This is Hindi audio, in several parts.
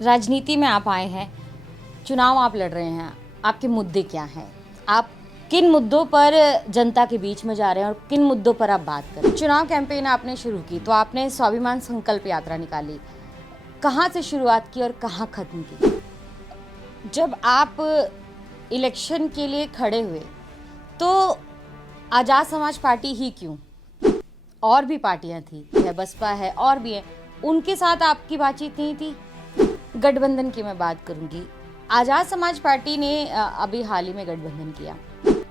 राजनीति में आप आए हैं, चुनाव आप लड़ रहे हैं, आपके मुद्दे क्या हैं? आप किन मुद्दों पर जनता के बीच में जा रहे हैं और किन मुद्दों पर आप बात कर रहे हैं? चुनाव कैंपेन आपने शुरू की तो आपने स्वाभिमान संकल्प यात्रा निकाली। कहाँ से शुरुआत की और कहाँ खत्म की? जब आप इलेक्शन के लिए खड़े हुए तो आज़ाद समाज पार्टी ही क्यों? और भी पार्टियां थी, है बसपा है और भी है, उनके साथ आपकी बातचीत नहीं थी? गठबंधन की मैं बात करूंगी। आज़ाद समाज पार्टी ने अभी हाल ही में गठबंधन किया।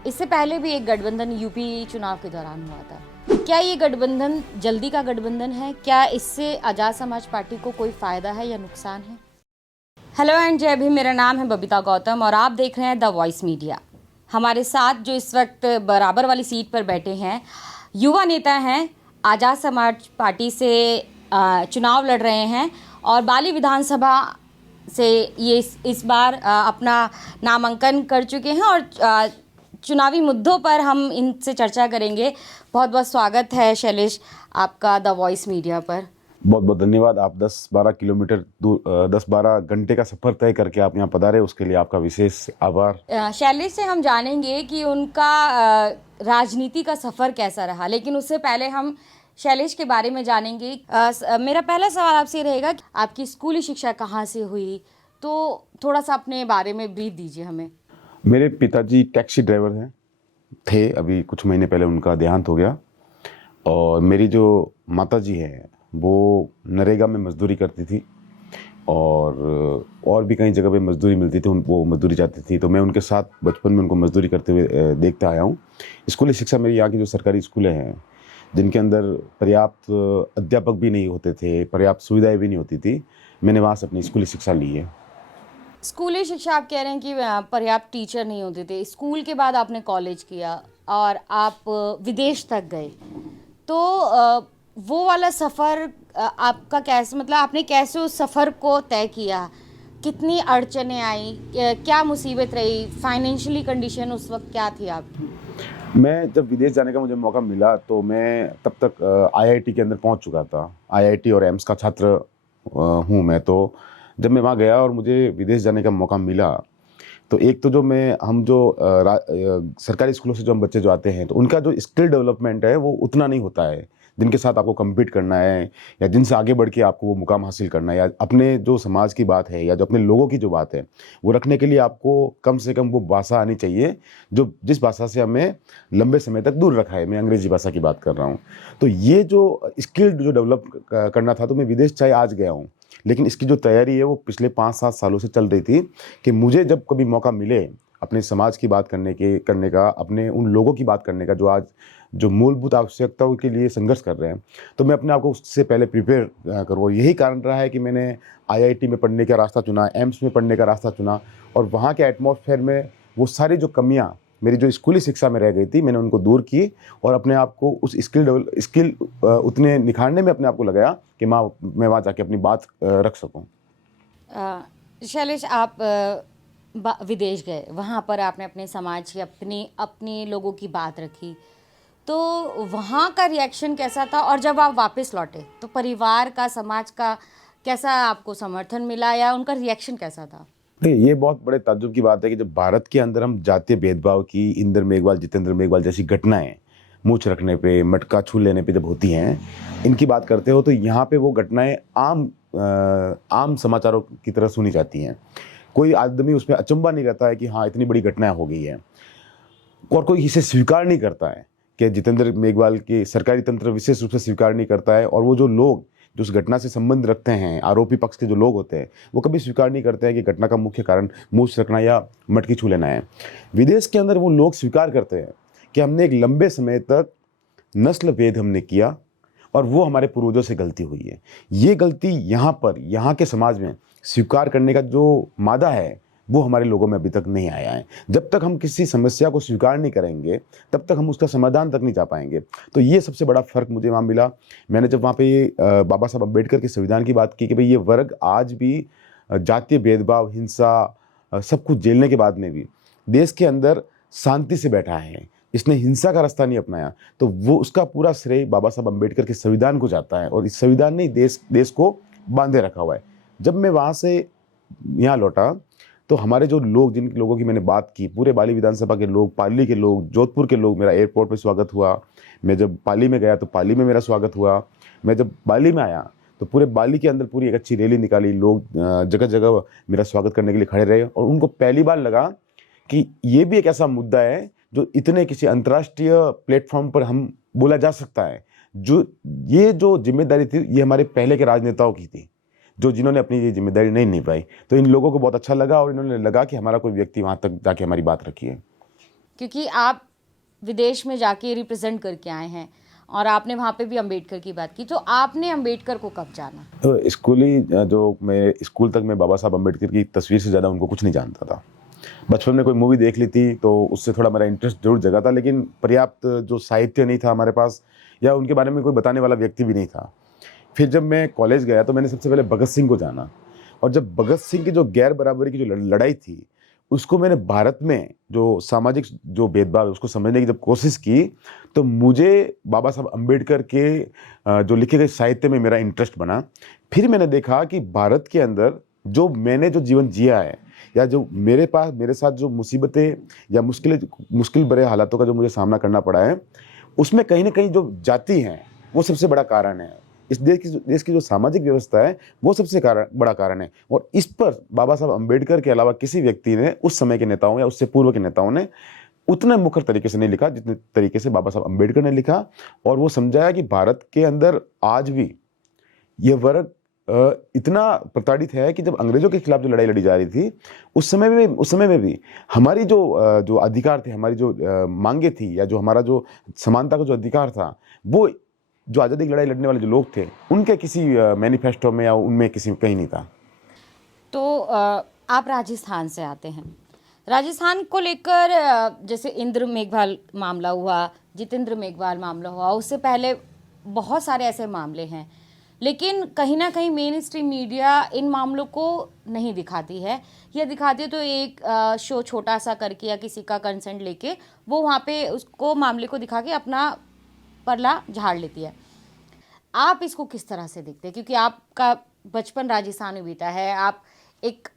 इससे पहले भी एक गठबंधन यूपी चुनाव के दौरान हुआ था। क्या ये गठबंधन जल्दी का गठबंधन है? क्या इससे आज़ाद समाज पार्टी को कोई फायदा है या नुकसान है? हेलो एंड जय भीम। मेरा नाम है बबीता गौतम और आप देख रहे हैं द वॉइस मीडिया। हमारे साथ जो इस वक्त बराबर वाली सीट पर बैठे हैं, युवा नेता हैं, आज़ाद समाज पार्टी से चुनाव लड़ रहे हैं और बाली विधानसभा से ये इस बार अपना नामांकन कर चुके हैं और चुनावी मुद्दों पर हम इनसे चर्चा करेंगे। बहुत बहुत स्वागत है शैलेश आपका द वॉइस मीडिया पर। बहुत बहुत धन्यवाद। आप 10-12 किलोमीटर दूर 10-12 घंटे का सफ़र तय करके आप यहाँ पधारे, उसके लिए आपका विशेष आभार। शैलेश से हम जानेंगे कि उनका राजनीति का सफ़र कैसा रहा, लेकिन उससे पहले हम शैलेश के बारे में जानेंगे। मेरा पहला सवाल आपसे रहेगा कि आपकी स्कूली शिक्षा कहाँ से हुई, तो थोड़ा सा अपने बारे में ब्रीफ दीजिए हमें। मेरे पिताजी टैक्सी ड्राइवर थे। अभी कुछ महीने पहले उनका देहांत हो गया। और मेरी जो माताजी है वो नरेगा में मजदूरी करती थी और भी कई जगह पे मजदूरी मिलती थी, वो मजदूरी जाती थी, तो मैं उनके साथ बचपन में उनको मजदूरी करते हुए देखता आया हूँ। स्कूली शिक्षा मेरी यहाँ की जो सरकारी स्कूलें हैं जिनके अंदर पर्याप्त अध्यापक भी नहीं होते थे, पर्याप्त सुविधाएं भी नहीं होती थी, मैंने वहाँ से अपनी स्कूली शिक्षा ली है। स्कूली शिक्षा आप कह रहे हैं कि पर्याप्त टीचर नहीं होते थे। स्कूल के बाद आपने कॉलेज किया और आप विदेश तक गए, तो वो वाला सफ़र आपका कैसे, मतलब आपने कैसे उस सफ़र को तय किया? कितनी अड़चनें आई, क्या मुसीबत रही, फाइनेंशियली कंडीशन उस वक्त क्या थी आपकी? मैं जब विदेश जाने का मुझे मौका मिला तो मैं तब तक आईआईटी के अंदर पहुंच चुका था। आईआईटी और एम्स का छात्र हूं मैं। तो जब मैं वहां गया और मुझे विदेश जाने का मौका मिला तो एक तो जो हम जो सरकारी स्कूलों से जो हम बच्चे जो आते हैं तो उनका जो स्किल डेवलपमेंट है वो उतना नहीं होता है जिनके साथ आपको कम्पीट करना है या जिनसे आगे बढ़ के आपको वो मुकाम हासिल करना है, या अपने जो समाज की बात है या जो अपने लोगों की जो बात है वो रखने के लिए आपको कम से कम वो भाषा आनी चाहिए जो जिस भाषा से हमें लंबे समय तक दूर रखा है। मैं अंग्रेजी भाषा की बात कर रहा हूँ। तो ये जो स्किल जो डेवलप करना था तो मैं विदेश चाहे आज गया हूँ, लेकिन इसकी जो तैयारी है वो पिछले 5-7 सालों से चल रही थी कि मुझे जब कभी मौका मिले अपने समाज की बात करने का, अपने उन लोगों की बात करने का जो आज जो मूलभूत आवश्यकताओं के लिए संघर्ष कर रहे हैं, तो मैं अपने आप को उससे पहले प्रिपेयर करूँ। यही कारण रहा है कि मैंने आईआईटी में पढ़ने का रास्ता चुना, एम्स में पढ़ने का रास्ता चुना और वहाँ के एटमॉस्फेयर में वो सारी जो कमियाँ मेरी जो स्कूली शिक्षा में रह गई थी मैंने उनको दूर की और अपने आप को उस स्किल उतने निखारने में अपने आप को लगाया कि मैं वहाँ जाके अपनी बात रख सकूँ। शैलेश, आप विदेश गए, वहाँ पर आपने अपने समाज की अपनी लोगों की बात रखी, तो वहाँ का रिएक्शन कैसा था? और जब आप वापस लौटे तो परिवार का, समाज का कैसा आपको समर्थन मिला या उनका रिएक्शन कैसा था? देखिए, ये बहुत बड़े ताज्जुब की बात है कि जब भारत के अंदर हम जातीय भेदभाव की इंदर मेघवाल, जितेंद्र मेघवाल जैसी घटनाएं मूंछ रखने पे, मटका छू लेने पे जब होती हैं, इनकी बात करते हो तो यहाँ पे वो घटनाएं आम समाचारों की तरह सुनी जाती हैं। कोई आदमी उसमें अचंभा नहीं रहता है कि हाँ इतनी बड़ी घटनाएं हो गई है, और कोई इसे स्वीकार नहीं करता है कि जितेंद्र मेघवाल के सरकारी तंत्र विशेष रूप से स्वीकार नहीं करता है। और वो जो लोग जो उस घटना से संबंध रखते हैं, आरोपी पक्ष के जो लोग होते हैं, वो कभी स्वीकार नहीं करते हैं कि घटना का मुख्य कारण मूंछ रखना या मटकी छू लेना है। विदेश के अंदर वो लोग स्वीकार करते हैं कि हमने एक लंबे समय तक नस्ल भेद हमने किया और वो हमारे पूर्वजों से गलती हुई है। ये गलती यहाँ के समाज में स्वीकार करने का जो मादा है वो हमारे लोगों में अभी तक नहीं आया है। जब तक हम किसी समस्या को स्वीकार नहीं करेंगे तब तक हम उसका समाधान तक नहीं जा पाएंगे। तो ये सबसे बड़ा फ़र्क मुझे वहाँ मिला। मैंने जब वहाँ पे ये बाबा साहब अम्बेडकर के संविधान की बात की कि भाई ये वर्ग आज भी जातीय भेदभाव, हिंसा, सब कुछ झेलने के बाद में भी देश के अंदर शांति से बैठा है, इसने हिंसा का रास्ता नहीं अपनाया, तो वो उसका पूरा श्रेय बाबा साहब अम्बेडकर के संविधान को जाता है और इस संविधान ने देश को बांधे रखा हुआ है। जब मैं वहाँ से यहाँ लौटा तो हमारे जो लोग, जिन लोगों की मैंने बात की, पूरे पाली विधानसभा के लोग, पाली के लोग, जोधपुर के लोग, मेरा एयरपोर्ट पे स्वागत हुआ। मैं जब पाली में गया तो पाली में मेरा स्वागत हुआ। मैं जब बाली में आया तो पूरे बाली के अंदर पूरी एक अच्छी रैली निकाली, लोग जगह जगह मेरा स्वागत करने के लिए खड़े रहे और उनको पहली बार लगा कि ये भी एक ऐसा मुद्दा है जो इतने किसी अंतर्राष्ट्रीय प्लेटफॉर्म पर हम बोला जा सकता है। ये जो जिम्मेदारी थी ये हमारे पहले के राजनेताओं की थी, जिन्होंने अपनी ये जिम्मेदारी नहीं निभाई। तो इन लोगों को बहुत अच्छा लगा और इन्होंने लगा कि हमारा कोई व्यक्ति वहाँ तक जाके हमारी बात रखी है। क्योंकि आप विदेश में जाके रिप्रेजेंट करके आए हैं और आपने वहाँ पे भी अंबेडकर की बात की, तो आपने अंबेडकर को कब जाना? तो स्कूल तक मैं बाबा साहब अम्बेडकर की तस्वीर से ज़्यादा उनको कुछ नहीं जानता था। बचपन में कोई मूवी देख ली थी तो उससे थोड़ा मेरा इंटरेस्ट जरूर जगा था, लेकिन पर्याप्त जो साहित्य नहीं था हमारे पास या उनके बारे में कोई बताने वाला व्यक्ति भी नहीं था। फिर जब मैं कॉलेज गया तो मैंने सबसे पहले भगत सिंह को जाना, और जब भगत सिंह की जो गैर बराबरी की जो लड़ाई थी उसको मैंने भारत में जो सामाजिक जो भेदभाव है उसको समझने की जब कोशिश की तो मुझे बाबा साहब अम्बेडकर के जो लिखे गए साहित्य में मेरा इंटरेस्ट बना। फिर मैंने देखा कि भारत के अंदर जो मैंने जो जीवन जिया है या जो मेरे साथ जो मुसीबतें या मुश्किल भरे हालातों का जो मुझे सामना करना पड़ा है, उसमें कहीं ना कहीं जो जाति है वो सबसे बड़ा कारण है। इस देश की जो सामाजिक व्यवस्था है वो सबसे बड़ा कारण है, और इस पर बाबा साहब अम्बेडकर के अलावा किसी व्यक्ति ने, उस समय के नेताओं या उससे पूर्व के नेताओं ने उतने मुखर तरीके से नहीं लिखा जितने तरीके से बाबा साहब अम्बेडकर ने लिखा। और वो समझाया कि भारत के अंदर आज भी ये वर्ग इतना प्रताड़ित है कि जब अंग्रेजों के खिलाफ जो लड़ाई लड़ी जा रही थी उस समय में भी हमारी जो अधिकार थे, हमारी जो मांगे थी या जो हमारा जो समानता का जो अधिकार था, वो जो आज़ादी की लड़ाई लड़ने वाले जो लोग थे उनके किसी मैनिफेस्टो में या उनमें कहीं नहीं था। तो आप राजस्थान से आते हैं, राजस्थान को लेकर जैसे इंद्र मेघवाल मामला हुआ, जितेंद्र मेघवाल मामला हुआ, उससे पहले बहुत सारे ऐसे मामले हैं, लेकिन कहीं ना कहीं मेन स्ट्रीम मीडिया इन मामलों को नहीं दिखाती है, या दिखाती है तो एक शो छोटा सा करके या किसी का कंसेंट लेके वो वहाँ पे उसको मामले को दिखा के अपना परला झाड़ लेती है। आप इसको किस तरह से देखते हैं? क्योंकि आपका बचपन राजस्थान में बीता है, आप एक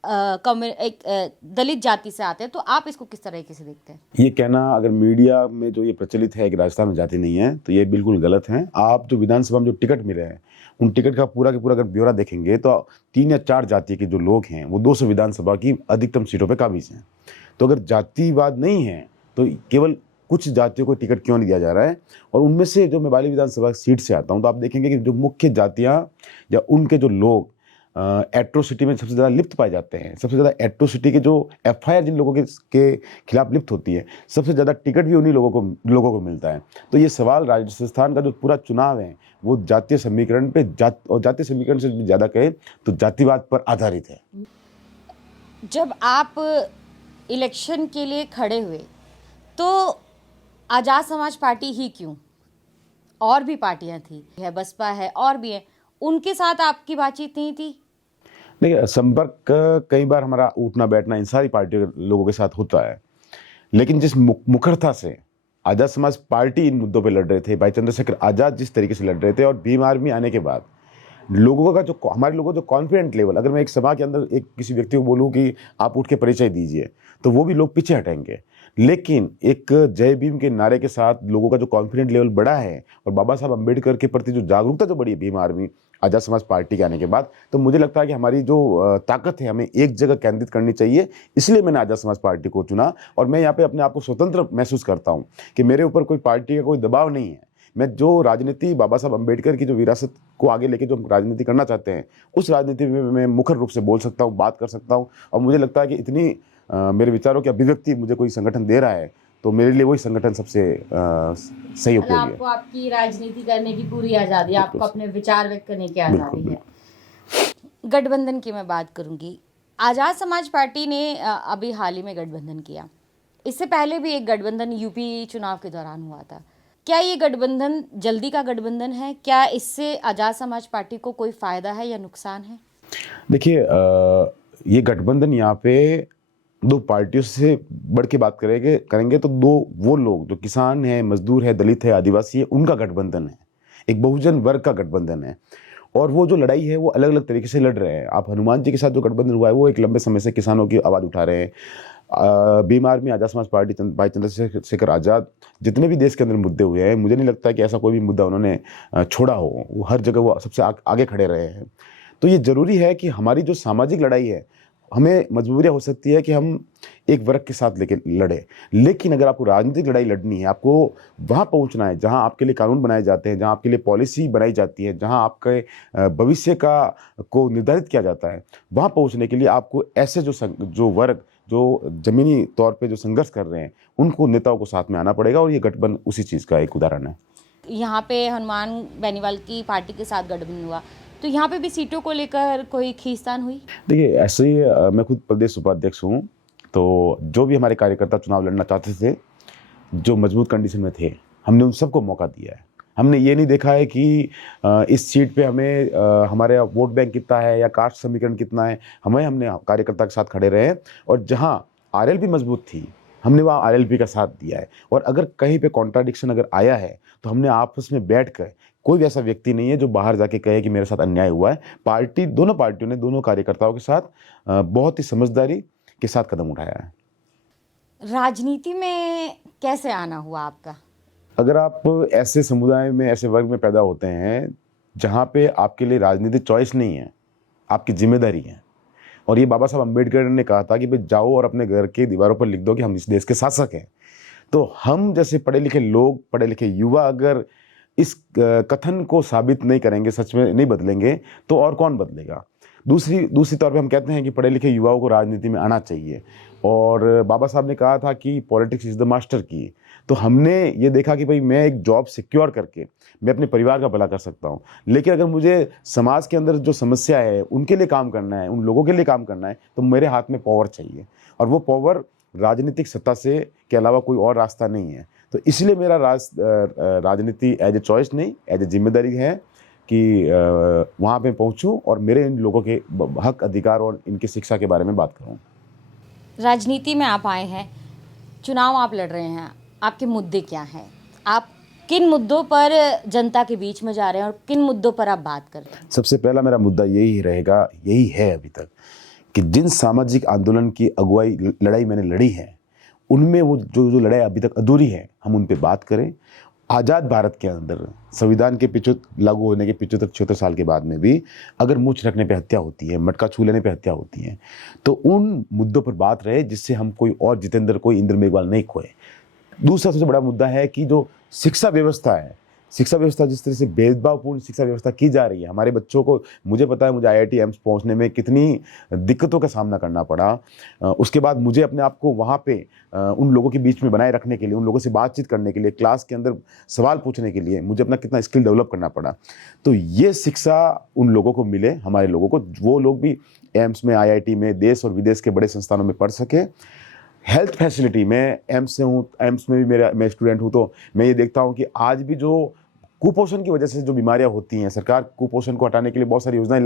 दलित जाति से आते हैं, तो आप इसको किस तरीके से देखते हैं? ये कहना अगर मीडिया में जो ये प्रचलित है कि राजस्थान में जाति नहीं है तो ये बिल्कुल गलत है। आप जो विधानसभा में जो टिकट मिले हैं उन टिकट का पूरा के पूरा अगर ब्यौरा देखेंगे तो 3 या 4 जाति के जो लोग हैं वो 200 विधानसभा की अधिकतम सीटों पर काबिज हैं। तो अगर जातिवाद नहीं है तो केवल कुछ जातियों को टिकट क्यों नहीं दिया जा रहा है? और उनमें से जो मैं बाली विधानसभा सीट से आता हूं तो आप देखेंगे कि जो मुख्य जातियां या उनके जो लोग एट्रोसिटी में सबसे ज़्यादा लिप्त पाए जाते हैं, सबसे ज़्यादा एट्रोसिटी के जो एफआईआर जिन लोगों के खिलाफ लिप्त होती है, सबसे ज़्यादा टिकट भी उन्हीं लोगों को मिलता है। तो ये सवाल राजस्थान का जो पूरा चुनाव है वो जातीय समीकरण पे और जातीय समीकरण से ज़्यादा कहे तो जातिवाद पर आधारित है। जब आप इलेक्शन के लिए खड़े हुए तो आज़ाद समाज पार्टी ही क्यों, और भी पार्टियां थी, है बसपा है और भी है, उनके साथ आपकी बातचीत नहीं थी? देखिए, संपर्क कई बार हमारा उठना बैठना इन सारी पार्टियों के लोगों के साथ होता है, लेकिन जिस मुखरता से आज़ाद समाज पार्टी इन मुद्दों पे लड़ रहे थे, भाई चंद्रशेखर आज़ाद जिस तरीके से लड़ रहे थे, और भीम आर्मी आने के बाद हमारे लोगों का जो कॉन्फिडेंट लेवल, अगर मैं एक सभा के अंदर एक किसी व्यक्ति को बोलूँ कि आप उठ के परिचय दीजिए तो वो भी लोग पीछे हटेंगे। लेकिन एक जय भीम के नारे के साथ लोगों का जो कॉन्फिडेंट लेवल बढ़ा है और बाबा साहब अम्बेडकर के प्रति जो जागरूकता जो बढ़ी है भीम आर्मी आज़ाद समाज पार्टी के आने के बाद, तो मुझे लगता है कि हमारी जो ताकत है हमें एक जगह केंद्रित करनी चाहिए। इसलिए मैंने आज़ाद समाज पार्टी को चुना और मैं यहाँ पे अपने आप को स्वतंत्र महसूस करता हूँ कि मेरे ऊपर कोई पार्टी का कोई दबाव नहीं है। मैं जो राजनीति बाबा साहब अम्बेडकर की जो विरासत को आगे लेके जो राजनीति करना चाहते हैं उस राजनीति में मैं मुखर रूप से बोल सकता हूँ, बात कर सकता हूँ। और मुझे लगता है कि इतनी मेरे विचारों की अभिव्यक्ति मुझे कोई संगठन दे रहा है तो मेरे लिए वही संगठन सबसे सही उपयोगी है। आपको आपकी राजनीति करने की पूरी आज़ादी, आपको अपने विचार व्यक्त करने की आज़ादी है। गठबंधन की मैं बात करूंगी, आज़ाद समाज पार्टी ने अभी हाल ही में गठबंधन किया, इससे पहले भी एक गठबंधन यूपी चुनाव के दौरान हुआ था। क्या ये गठबंधन जल्दी का गठबंधन है? क्या इससे आज़ाद समाज पार्टी को कोई फायदा है या नुकसान है? देखिए, ये गठबंधन यहाँ पे दो पार्टियों से बढ़ के बात करेंगे तो दो वो लोग जो किसान है, मजदूर है, दलित है, आदिवासी है, उनका गठबंधन है, एक बहुजन वर्ग का गठबंधन है। और वो जो लड़ाई है वो अलग अलग तरीके से लड़ रहे हैं। आप हनुमान जी के साथ जो गठबंधन हुआ है वो एक लंबे समय से किसानों की आवाज़ उठा रहे हैं। भीम आर्मी, आज़ाद समाज पार्टी, भाई चंद्रशेखर आज़ाद, जितने भी देश के अंदर मुद्दे हुए हैं, मुझे नहीं लगता कि ऐसा कोई भी मुद्दा उन्होंने छोड़ा हो। वो हर जगह वो सबसे आगे खड़े रहे हैं। तो ये ज़रूरी है कि हमारी जो सामाजिक लड़ाई है, हमें मजबूरियाँ हो सकती है कि हम एक वर्ग के साथ लेके लड़े, लेकिन अगर आपको राजनीतिक लड़ाई लड़नी है, आपको वहाँ पहुँचना है जहाँ आपके लिए कानून बनाए जाते हैं, जहाँ आपके लिए पॉलिसी बनाई जाती है, जहाँ आपके भविष्य को निर्धारित किया जाता है, वहाँ पहुँचने के लिए आपको ऐसे जो वर्ग जो ज़मीनी तौर पे जो संघर्ष कर रहे हैं, उनको नेताओं को साथ में आना पड़ेगा, और ये गठबंधन उसी चीज़ का एक उदाहरण है। यहाँ पे हनुमान बेनीवाल की पार्टी के साथ गठबंधन हुआ, तो यहाँ पे भी सीटों को लेकर कोई खींचतान हुई? देखिए, ऐसे ही मैं खुद प्रदेश उपाध्यक्ष हूँ, तो जो भी हमारे कार्यकर्ता चुनाव लड़ना चाहते थे, जो मजबूत कंडीशन में थे, हमने उन सबको मौका दिया है। हमने ये नहीं देखा है कि इस सीट पे हमें हमारे वोट बैंक कितना है या कास्ट समीकरण कितना है। हमने कार्यकर्ता के साथ खड़े रहे, और जहाँ आरएलपी मजबूत थी, हमने वहाँ आरएलपी का साथ दिया है। और अगर कहीं पे कॉन्ट्राडिक्शन अगर आया है, तो हमने आपस में बैठ कर, कोई भी ऐसा व्यक्ति नहीं है जो बाहर जाके कहे कि मेरे साथ अन्याय हुआ है। दोनों पार्टियों ने दोनों कार्यकर्ताओं के साथ बहुत ही समझदारी के साथ कदम उठाया है। राजनीति में कैसे आना हुआ आपका? अगर आप ऐसे समुदाय में, ऐसे वर्ग में पैदा होते हैं जहाँ पे आपके लिए राजनीतिक चॉइस नहीं है, आपकी जिम्मेदारी है। और ये बाबा साहब अम्बेडकर ने कहा था कि भाई जाओ और अपने घर के दीवारों पर लिख दो कि हम इस देश के शासक हैं। तो हम जैसे पढ़े लिखे लोग, पढ़े लिखे युवा अगर इस कथन को साबित नहीं करेंगे, सच में नहीं बदलेंगे, तो और कौन बदलेगा। दूसरी तौर पे हम कहते हैं कि पढ़े लिखे युवाओं को राजनीति में आना चाहिए, और बाबा साहब ने कहा था कि पॉलिटिक्स इज़ द मास्टर की। तो हमने ये देखा कि भाई मैं एक जॉब सिक्योर करके मैं अपने परिवार का भला कर सकता हूँ, लेकिन अगर मुझे समाज के अंदर जो समस्या है उनके लिए काम करना है, उन लोगों के लिए काम करना है, तो मेरे हाथ में पावर चाहिए, और वो पावर राजनीतिक सत्ता से के अलावा कोई और रास्ता नहीं है। तो इसलिए मेरा राजनीति एज ए चॉइस नहीं, एज ए जिम्मेदारी है कि वहाँ पे पहुँचूँ और मेरे इन लोगों के हक, अधिकार और इनकी शिक्षा के बारे में बात करूँ। राजनीति में आप आए हैं, चुनाव आप लड़ रहे हैं, आपके मुद्दे क्या हैं? आप किन मुद्दों पर जनता के बीच में जा रहे हैं और किन मुद्दों पर आप बात कर रहे हैं? सबसे पहला मेरा मुद्दा यही रहेगा, यही है अभी तक, कि जिन सामाजिक आंदोलन की लड़ाई मैंने लड़ी है, उनमें वो जो लड़ाई अभी तक अधूरी है, हम उन पे बात करें। आज़ाद भारत के अंदर संविधान के लागू होने के 75-76 साल के बाद में भी अगर मूछ रखने पे हत्या होती है, मटका छू लेने पे हत्या होती है, तो उन मुद्दों पर बात रहे जिससे हम कोई और जितेंद्र, कोई इंद्र मेघवाल नहीं खोए। दूसरा सबसे बड़ा मुद्दा है कि जो शिक्षा व्यवस्था है, शिक्षा व्यवस्था जिस तरह से भेदभावपूर्ण शिक्षा व्यवस्था की जा रही है, हमारे बच्चों को, मुझे पता है मुझे IIT एम्स पहुंचने में कितनी दिक्कतों का सामना करना पड़ा। उसके बाद मुझे अपने आप को वहाँ पे उन लोगों के बीच में बनाए रखने के लिए, उन लोगों से बातचीत करने के लिए, क्लास के अंदर सवाल पूछने के लिए मुझे अपना कितना स्किल डेवलप करना पड़ा। तो ये शिक्षा उन लोगों को मिले, हमारे लोगों को, वो लोग भी एम्स में, IIT में, देश और विदेश के बड़े संस्थानों में पढ़ सके। हेल्थ फैसिलिटी, मैं एम्स से हूँ, एम्स में भी मैं स्टूडेंट हूँ, तो मैं ये देखता हूँ कि आज भी जो कुपोषण की वजह से जो बीमारियाँ होती हैं, सरकार कुपोषण को हटाने के लिए बहुत सारी योजनाएं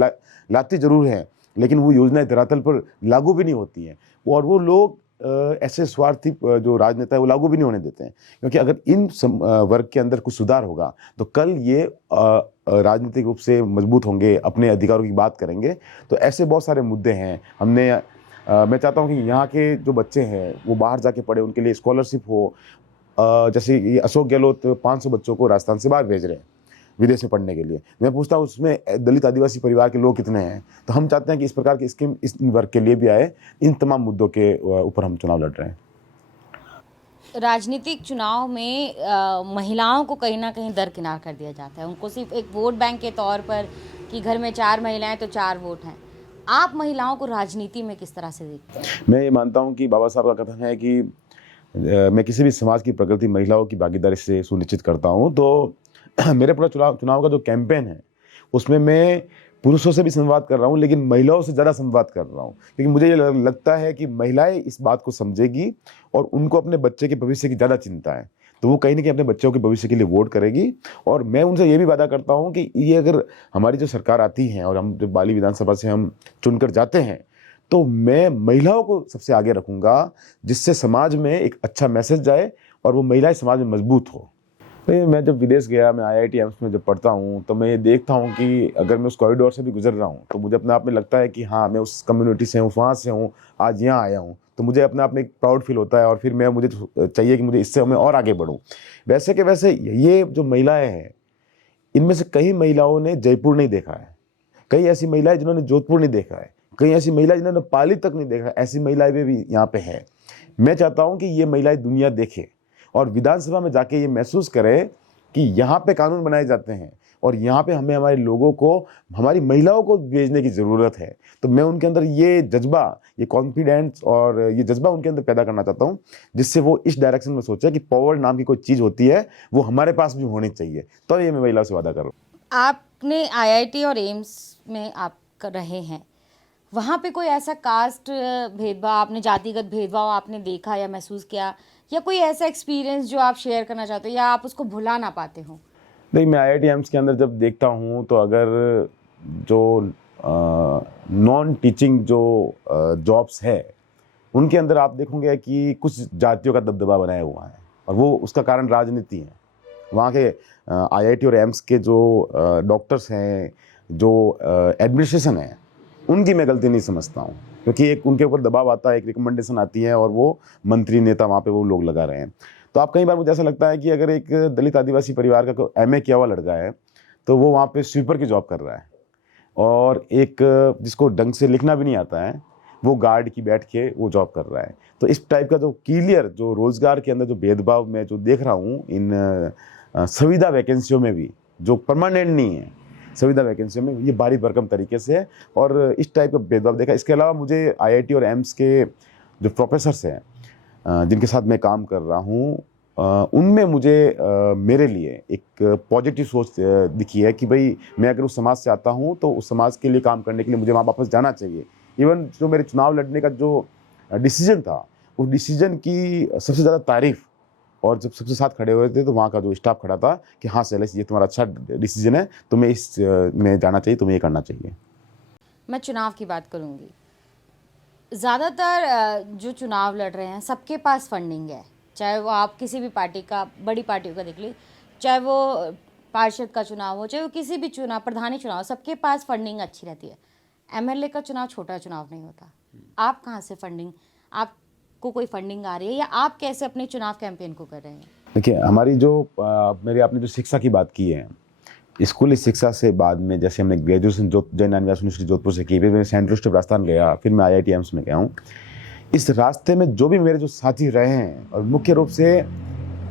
लाती जरूर हैं, लेकिन वो योजनाएं धरातल पर लागू भी नहीं होती हैं, और वो लोग ऐसे स्वार्थी जो राजनेता है वो लागू भी नहीं होने देते हैं। क्योंकि अगर इन वर्ग के अंदर कुछ सुधार होगा तो कल ये राजनीतिक रूप से मजबूत होंगे, अपने अधिकारों की बात करेंगे। तो ऐसे बहुत सारे मुद्दे हैं। मैं चाहता हूँ कि यहाँ के जो बच्चे हैं वो बाहर जाके पढ़े, उनके लिए स्कॉलरशिप हो। जैसे ये अशोक गहलोत 500 बच्चों को राजस्थान से बाहर भेज रहे हैं विदेश में पढ़ने के लिए। मैं पूछता हूँ उसमें दलित आदिवासी परिवार के लोग कितने हैं? तो हम चाहते हैं कि इस प्रकार की स्कीम इस वर्ग के लिए भी आए। इन तमाम मुद्दों के ऊपर हम चुनाव लड़ रहे हैं। राजनीतिक चुनाव में महिलाओं को कहीं ना कहीं दरकिनार कर दिया जाता है, उनको सिर्फ एक वोट बैंक के तौर पर कि घर में 4 महिलाएं तो 4 वोट हैं। आप महिलाओं को राजनीति में किस तरह से देखते हैं? मैं ये मानता हूँ कि बाबा साहब का कथन है कि मैं किसी भी समाज की प्रगति महिलाओं की भागीदारी से सुनिश्चित करता हूँ। तो मेरे पूरा चुनाव का जो कैंपेन है उसमें मैं पुरुषों से भी संवाद कर रहा हूँ, लेकिन महिलाओं से ज़्यादा संवाद कर रहा हूँ, क्योंकि मुझे ये लगता है कि महिलाएं इस बात को समझेगी और उनको अपने बच्चे के भविष्य की ज़्यादा चिंता है, तो वो कहीं ना कहीं अपने बच्चों के भविष्य के लिए वोट करेगी। और मैं उनसे ये भी वादा करता हूँ कि ये अगर हमारी जो सरकार आती है और हम जब बाली विधानसभा से हम चुनकर जाते हैं, तो मैं महिलाओं को सबसे आगे रखूँगा, जिससे समाज में एक अच्छा मैसेज जाए और वो महिलाएं समाज में मजबूत हो। नहीं, मैं जब विदेश गया, मैं आईआईटी एम्स में जब पढ़ता हूँ तो मैं ये देखता हूँ कि अगर मैं उस कॉरिडोर से भी गुजर रहा हूँ तो मुझे अपने आप में लगता है कि हाँ, मैं उस कम्युनिटी से हूँ, वहाँ से हूँ, आज यहाँ आया हूँ, तो मुझे अपने आप में एक प्राउड फील होता है और फिर मुझे चाहिए कि मुझे इससे मैं और आगे बढ़ूँ। वैसे के वैसे ये जो महिलाएं हैं, इनमें से कई महिलाओं ने जयपुर नहीं देखा है, कई ऐसी महिलाएं जिन्होंने जोधपुर नहीं देखा है, कई ऐसी महिलाएं जिन्होंने पाली तक नहीं देखा है, ऐसी महिलाएं भी यहाँ पे है। मैं चाहता हूँ कि ये महिलाएं दुनिया देखे और विधानसभा में जाके ये महसूस करें कि यहाँ पे कानून बनाए जाते हैं और यहाँ पे हमें हमारे लोगों को, हमारी महिलाओं को भेजने की ज़रूरत है। तो मैं उनके अंदर ये जज्बा, ये कॉन्फिडेंस और ये जज्बा उनके अंदर पैदा करना चाहता हूँ, जिससे वो इस डायरेक्शन में सोचे कि पावर नाम की कोई चीज़ होती है, वो हमारे पास भी होनी चाहिए। तो ये मैं महिलाओं से वादा कर रहा हूँ। आपने आईआईटी और एम्स में आप कर रहे हैं, वहाँ पे कोई ऐसा कास्ट भेदभाव, आपने जातिगत भेदभाव आपने देखा या महसूस किया, या कोई ऐसा एक्सपीरियंस जो आप शेयर करना चाहते हो या आप उसको भुला ना पाते हो? नहीं, मैं आईआईटी एम्स के अंदर जब देखता हूँ तो अगर जो नॉन टीचिंग जो जॉब्स है, उनके अंदर आप देखोगे कि कुछ जातियों का दबदबा बनाया हुआ है और वो उसका कारण राजनीति है। वहाँ के आईआईटी और एम्स के जो डॉक्टर्स हैं, जो एडमिनिस्ट्रेशन है, उनकी मैं गलती नहीं समझता हूँ, क्योंकि एक उनके ऊपर दबाव आता है, एक रिकमेंडेशन आती है और वो मंत्री नेता वहाँ पे वो लोग लगा रहे हैं। तो आप कई बार मुझे ऐसा लगता है कि अगर एक दलित आदिवासी परिवार का कोई एमए किया हुआ लड़का है तो वो वहाँ पे स्वीपर की जॉब कर रहा है, और एक जिसको ढंग से लिखना भी नहीं आता है वो गार्ड की बैठ के वो जॉब कर रहा है। तो इस टाइप का जो क्लियर जो रोजगार के अंदर जो भेदभाव मैं जो देख रहा हूँ इन संविदा वैकेंसियों में भी, जो परमानेंट नहीं है, संविदा वैकेंसियों में ये बारी भरकम तरीके से है और इस टाइप का भेदभाव देखा। इसके अलावा मुझे आईआईटी और एम्स के जो प्रोफेसर्स हैं जिनके साथ मैं काम कर रहा हूँ, उनमें मुझे मेरे लिए एक पॉजिटिव सोच दिखी है कि भाई मैं अगर उस समाज से आता हूँ तो उस समाज के लिए काम करने के लिए मुझे वहाँ वापस जाना चाहिए। इवन जो मेरे चुनाव लड़ने का जो डिसीजन था, उस डिसीजन की सबसे ज़्यादा तारीफ, और जब सबसे साथ खड़े हुए थे तो वहाँ का जो स्टाफ खड़ा था कि हाँ शैलेश, ये तुम्हारा अच्छा डिसीजन है, तुम्हें इस में जाना चाहिए, तुम्हें ये करना चाहिए। मैं चुनाव की बात करूँगी। ज़्यादातर जो चुनाव लड़ रहे हैं सबके पास फंडिंग है, चाहे वो आप किसी भी पार्टी का, बड़ी पार्टियों का देख लीजिए, चाहे वो पार्षद का चुनाव हो, चाहे वो किसी भी चुनाव, प्रधानी चुनाव, सबके पास फंडिंग अच्छी रहती है। एमएलए का चुनाव छोटा चुनाव नहीं होता। आप कहाँ से फंडिंग, आपको कोई फंडिंग आ रही है या आप कैसे अपने चुनाव कैंपेन को कर रहे हैं? देखिए, हमारी जो मेरी आपने जो शिक्षा की बात की है, स्कूली शिक्षा से बाद में जैसे हमने ग्रेजुएशन जो जैन आदिवासी यूनिवर्सिटी जोधपुर से की, फिर मैं सेंट्रल स्टेट राजस्थान गया, फिर मैं आईआईटी एम्स में गया हूँ। इस रास्ते में जो भी मेरे जो साथी रहे हैं और मुख्य रूप से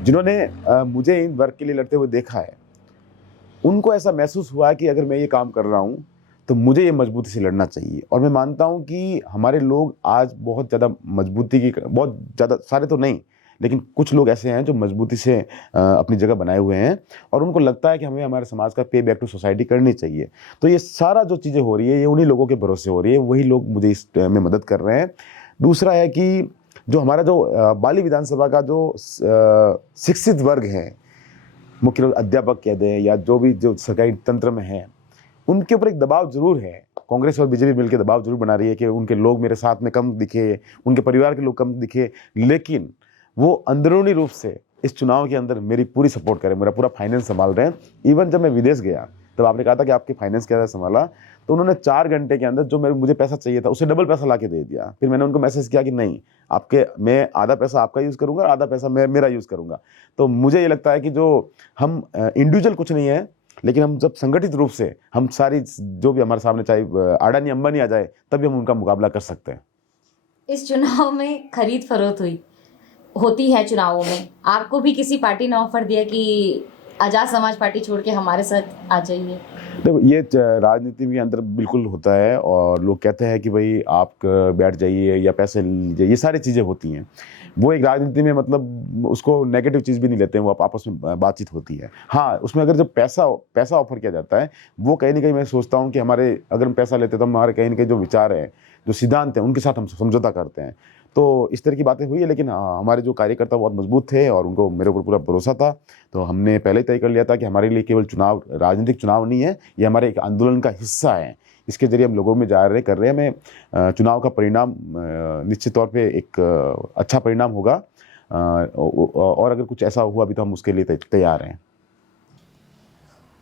जिन्होंने मुझे इन वर्क के लिए लड़ते हुए देखा है, उनको ऐसा महसूस हुआ कि अगर मैं ये काम कर रहा हूँ तो मुझे ये मजबूती से लड़ना चाहिए। और मैं मानता हूँ कि हमारे लोग आज बहुत ज़्यादा मजबूती की, बहुत ज़्यादा, सारे तो नहीं, लेकिन कुछ लोग ऐसे हैं जो मजबूती से अपनी जगह बनाए हुए हैं और उनको लगता है कि हमें हमारे समाज का पे बैक टू सोसाइटी करनी चाहिए। तो ये सारा जो चीज़ें हो रही है ये उन्हीं लोगों के भरोसे हो रही है, वही लोग मुझे इस में मदद कर रहे हैं। दूसरा है कि जो हमारा जो बाली विधानसभा का जो शिक्षित वर्ग है, मुख्य रूप अध्यापक कह दें या जो भी जो सरकारी तंत्र में है, उनके ऊपर एक दबाव जरूर है। कांग्रेस और बीजेपी मिलकर दबाव जरूर बना रही है कि उनके लोग मेरे साथ में कम दिखे, उनके परिवार के लोग कम दिखे, लेकिन वो अंदरूनी रूप से इस चुनाव के अंदर मेरी पूरी सपोर्ट करें, मेरा पूरा फाइनेंस संभाल रहे हैं। इवन जब मैं विदेश गया तब आपने कहा था कि आपके फाइनेंस कैसे संभाला, तो उन्होंने 4 घंटे के अंदर जो मुझे पैसा चाहिए था उससे डबल पैसा ला के दे दिया। फिर मैंने उनको मैसेज किया कि नहीं, मैं आधा पैसा आपका यूज़ करूंगा, आधा पैसा मैं मेरा यूज़ करूंगा। तो मुझे ये लगता है कि जो हम इंडिविजुअल कुछ नहीं है, लेकिन हम जब संगठित रूप से हम सारी जो भी हमारे सामने, चाहे अडानी अंबानी आ जाए, तभी हम उनका मुकाबला कर सकते हैं। इस चुनाव में खरीद फरोख्त होती है चुनावों में, आपको भी किसी पार्टी ने ऑफर दिया कि आजाद समाज पार्टी छोड़ के हमारे साथ आ जाइए? देखो, ये राजनीति के अंदर बिल्कुल होता है और लोग कहते हैं कि भाई आप बैठ जाइए या पैसे लीजिए, ये सारी चीज़ें होती हैं। वो एक राजनीति में मतलब उसको नेगेटिव चीज़ भी नहीं लेते हैं, वो आपस में बातचीत होती है। हाँ, उसमें अगर जब पैसा ऑफर किया जाता है, वो कहीं ना कहीं मैं सोचता हूँ कि हमारे, अगर हम पैसा लेते तो हमारे कहीं ना कहीं जो विचार हैं, जो सिद्धांत हैं, उनके साथ हम समझौता करते हैं। तो इस तरह की बातें हुई है, लेकिन हमारे जो कार्यकर्ता बहुत मजबूत थे और उनको मेरे ऊपर पूरा भरोसा था। तो हमने पहले ही तय कर लिया था कि हमारे लिए केवल चुनाव राजनीतिक चुनाव नहीं है, ये हमारे एक आंदोलन का हिस्सा है। इसके जरिए हम लोगों में कर रहे हैं। हमें चुनाव का परिणाम निश्चित तौर पे एक अच्छा परिणाम होगा। और अगर कुछ ऐसा हुआ भी तो हम उसके लिए तैयार हैं।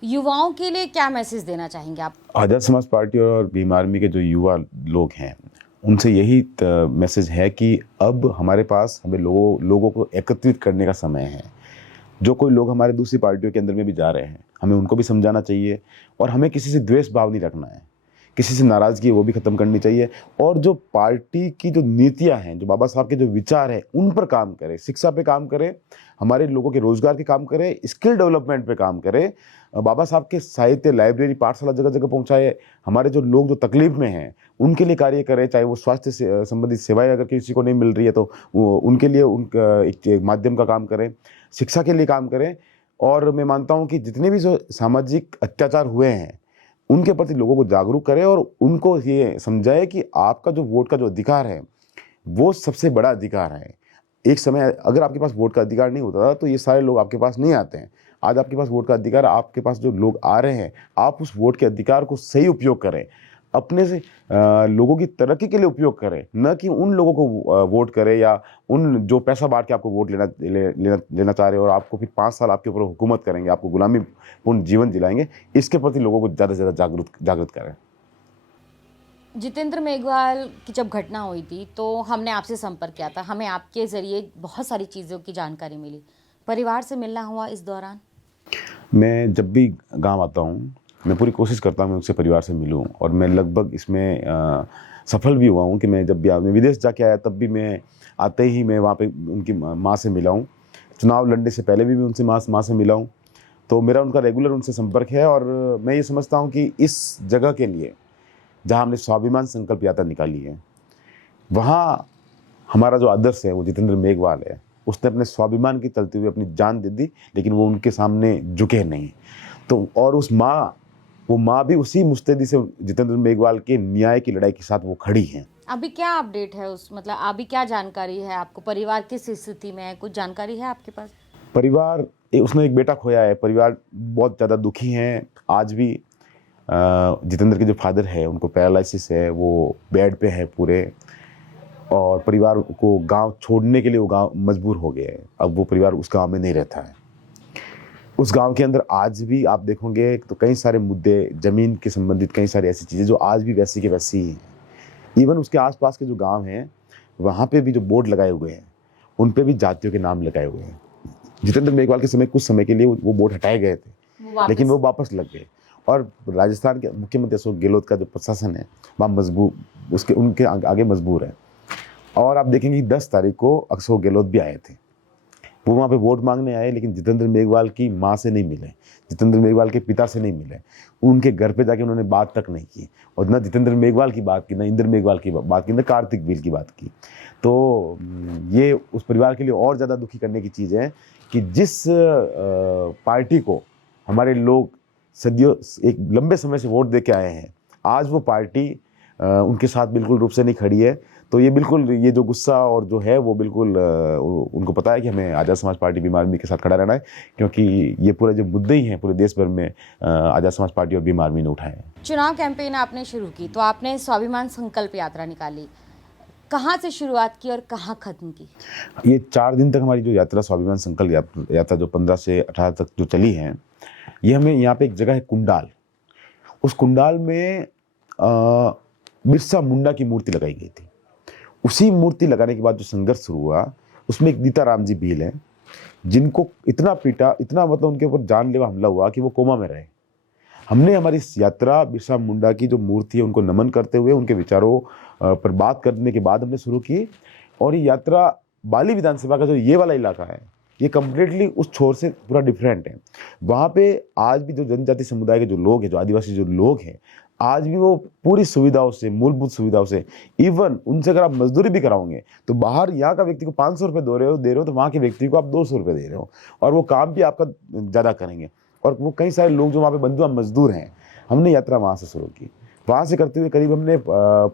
युवाओं के लिए क्या मैसेज देना चाहेंगे आप? आज़ाद समाज पार्टी और भीम आर्मी के जो युवा लोग हैं उनसे यही मैसेज है कि अब हमारे पास हमें लोगों को एकत्रित करने का समय है। जो कोई लोग हमारे दूसरी पार्टियों के अंदर में भी जा रहे हैं हमें उनको भी समझाना चाहिए और हमें किसी से द्वेष भाव नहीं रखना है, किसी से नाराज़गी वो भी ख़त्म करनी चाहिए। और जो पार्टी की जो नीतियां हैं, जो बाबा साहब के जो विचार हैं, उन पर काम करें, शिक्षा पे काम करें, हमारे लोगों के रोज़गार के काम करें, स्किल डेवलपमेंट पे काम करें, बाबा साहब के साहित्य, लाइब्रेरी, पाठशाला जगह जगह पहुंचाए, हमारे जो लोग जो तकलीफ में हैं उनके लिए कार्य करें, चाहे वो स्वास्थ्य से संबंधित सेवाएं अगर किसी को नहीं मिल रही है तो वो उनके लिए उनका एक माध्यम का काम करें, शिक्षा के लिए काम करें। और मैं मानता हूँ कि जितने भी जो सामाजिक अत्याचार हुए हैं उनके प्रति लोगों को जागरूक करें और उनको ये समझाए कि आपका जो वोट का जो अधिकार है वो सबसे बड़ा अधिकार है। एक समय अगर आपके पास वोट का अधिकार नहीं होता था तो ये सारे लोग आपके पास नहीं आते हैं। आज आपके पास वोट का अधिकार, आपके पास जो लोग आ रहे हैं, आप उस वोट के अधिकार को सही उपयोग करें, अपने से लोगों की तरक्की के लिए उपयोग करें, न कि उन लोगों को वोट करें या उन जो पैसा बांट के आपको वोट लेना चाह रहे हो और आपको फिर 5 साल आपके ऊपर हुकूमत करेंगे, आपको गुलामीपूर्ण जीवन जिलाएंगे। इसके प्रति लोगों को ज़्यादा से ज़्यादा जागृत करें। जितेंद्र मेघवाल की जब घटना हुई थी तो हमने आपसे संपर्क किया था, हमें आपके ज़रिए बहुत सारी चीज़ों की जानकारी मिली। परिवार से मिलना हुआ इस दौरान? मैं जब भी गांव आता हूं मैं पूरी कोशिश करता हूं मैं उससे परिवार से मिलूं और मैं लगभग इसमें सफल भी हुआ हूं कि मैं जब भी मैं विदेश जाके आया तब भी मैं आते ही मैं वहां पे उनकी माँ से मिला हूं। चुनाव लड़ने से पहले भी मैं उनसे माँ से मिला हूं। तो मेरा उनका रेगुलर उनसे संपर्क है और मैं ये समझता हूँ कि इस जगह के लिए जहाँ हमने स्वाभिमान संकल्प यात्रा निकाली है वहाँ हमारा जो आदर्श है वो जितेंद्र मेघवाल है। उसने अपने स्वाभिमान की चलते हुए अपनी जान दे दी लेकिन वो उनके सामने झुके नहीं। तो और वो माँ भी उसी मुस्तैदी से जितेंद्र मेघवाल के न्याय की लड़ाई के साथ वो खड़ी हैं। अभी क्या अपडेट है मतलब अभी क्या जानकारी है आपको? परिवार किस स्थिति में है, कुछ जानकारी है आपके पास? परिवार उसने एक बेटा खोया है, परिवार बहुत ज़्यादा दुखी हैं। आज भी जितेंद्र के जो फादर है उनको पैरालिसिस है, वो बेड पे है पूरे और परिवार को गांव छोड़ने के लिए वो गांव मजबूर हो गया है। अब वो परिवार उस गांव में नहीं रहता है। उस गांव के अंदर आज भी आप देखोगे तो कई सारे मुद्दे, ज़मीन के संबंधित कई सारी ऐसी चीज़ें जो आज भी वैसी के वैसी ही हैं। इवन उसके आसपास के जो गांव हैं वहाँ पे भी जो बोर्ड लगाए हुए हैं उन पे भी जातियों के नाम लगाए हुए हैं। जितेंद्र मेघवाल के समय कुछ समय के लिए वो बोर्ड हटाए गए थे लेकिन वो वापस लग गए और राजस्थान के मुख्यमंत्री अशोक गहलोत का जो प्रशासन है वहाँ उनके आगे मजबूर है। और आप देखेंगे 10 तारीख को अशोक गहलोत भी आए थे, वो वहाँ पे वोट मांगने आए लेकिन जितेंद्र मेघवाल की माँ से नहीं मिले, जितेंद्र मेघवाल के पिता से नहीं मिले, उनके घर पे जाके उन्होंने बात तक नहीं की और न जितेंद्र मेघवाल की बात की, न इंद्र मेघवाल की बात की, न कार्तिक बील की बात की। तो ये उस परिवार के लिए और ज़्यादा दुखी करने की चीज़ है कि जिस पार्टी को हमारे लोग सदियों एक लंबे समय से वोट दे के आए हैं, आज वो पार्टी उनके साथ बिल्कुल रूप से नहीं खड़ी है। तो ये बिल्कुल ये जो गुस्सा और जो है वो बिल्कुल उनको पता है कि हमें आज़ाद समाज पार्टी भीम आर्मी के साथ खड़ा रहना है, क्योंकि ये पूरे जो मुद्दे ही हैं पूरे देश भर में आज़ाद समाज पार्टी और भीम आर्मी ने उठाए हैं। चुनाव कैंपेन आपने शुरू की तो आपने स्वाभिमान संकल्प यात्रा निकाली, कहाँ से शुरुआत की और कहाँ खत्म की? ये 4 दिन तक हमारी जो यात्रा स्वाभिमान संकल्प यात्रा जो 15 से 18 तक जो चली है, ये हमें यहाँ पे एक जगह है कुंडाल, उस कुंडाल में बिरसा मुंडा की मूर्ति लगाई गई थी। उसी मूर्ति लगाने के बाद जो संघर्ष शुरू हुआ उसमें एक दीता राम जी भील हैं जिनको इतना पीटा, इतना मतलब उनके ऊपर जानलेवा हमला हुआ कि वो कोमा में रहे। हमने हमारी इस यात्रा बिरसा मुंडा की जो मूर्ति है उनको नमन करते हुए उनके विचारों पर बात करने के बाद हमने शुरू की। और ये यात्रा बाली विधानसभा का जो ये वाला इलाका है ये कम्प्लीटली उस छोर से पूरा डिफरेंट है। वहाँ पे आज भी जो जनजाति समुदाय के जो लोग हैं, जो आदिवासी जो लोग हैं, आज भी वो पूरी सुविधाओं से, मूलभूत सुविधाओं से, इवन उनसे अगर आप मजदूरी भी कराओगे तो बाहर यहाँ का व्यक्ति को 500 रुपये दे रहे हो तो वहाँ के व्यक्ति को आप 200 रुपये दे रहे हो और वो काम भी आपका ज़्यादा करेंगे। और वो कई सारे लोग जो वहाँ पे बंधु मजदूर हैं, हमने यात्रा वहाँ से शुरू की। वहाँ से करते हुए करीब हमने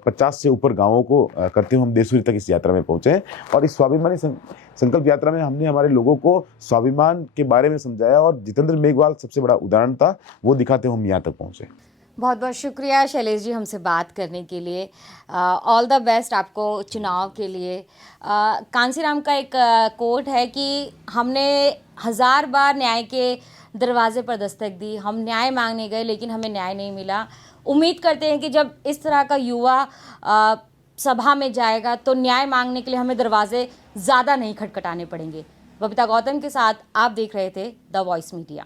50 से ऊपर गाँवों को करते हुए हम देसूरी तक इस यात्रा में पहुँचे। और इस स्वाभिमानी संकल्प यात्रा में हमने हमारे लोगों को स्वाभिमान के बारे में समझाया और जितेंद्र मेघवाल सबसे बड़ा उदाहरण था, वो दिखाते हुए हम यहाँ तक पहुँचे। बहुत बहुत शुक्रिया शैलेश जी हमसे बात करने के लिए। ऑल द बेस्ट आपको चुनाव के लिए। कांसीराम का एक कोट है कि हमने 1000 बार न्याय के दरवाजे पर दस्तक दी, हम न्याय मांगने गए लेकिन हमें न्याय नहीं मिला। उम्मीद करते हैं कि जब इस तरह का युवा सभा में जाएगा तो न्याय मांगने के लिए हमें दरवाजे ज़्यादा नहीं खटखटाने पड़ेंगे। बबीता गौतम के साथ आप देख रहे थे द वॉइस मीडिया।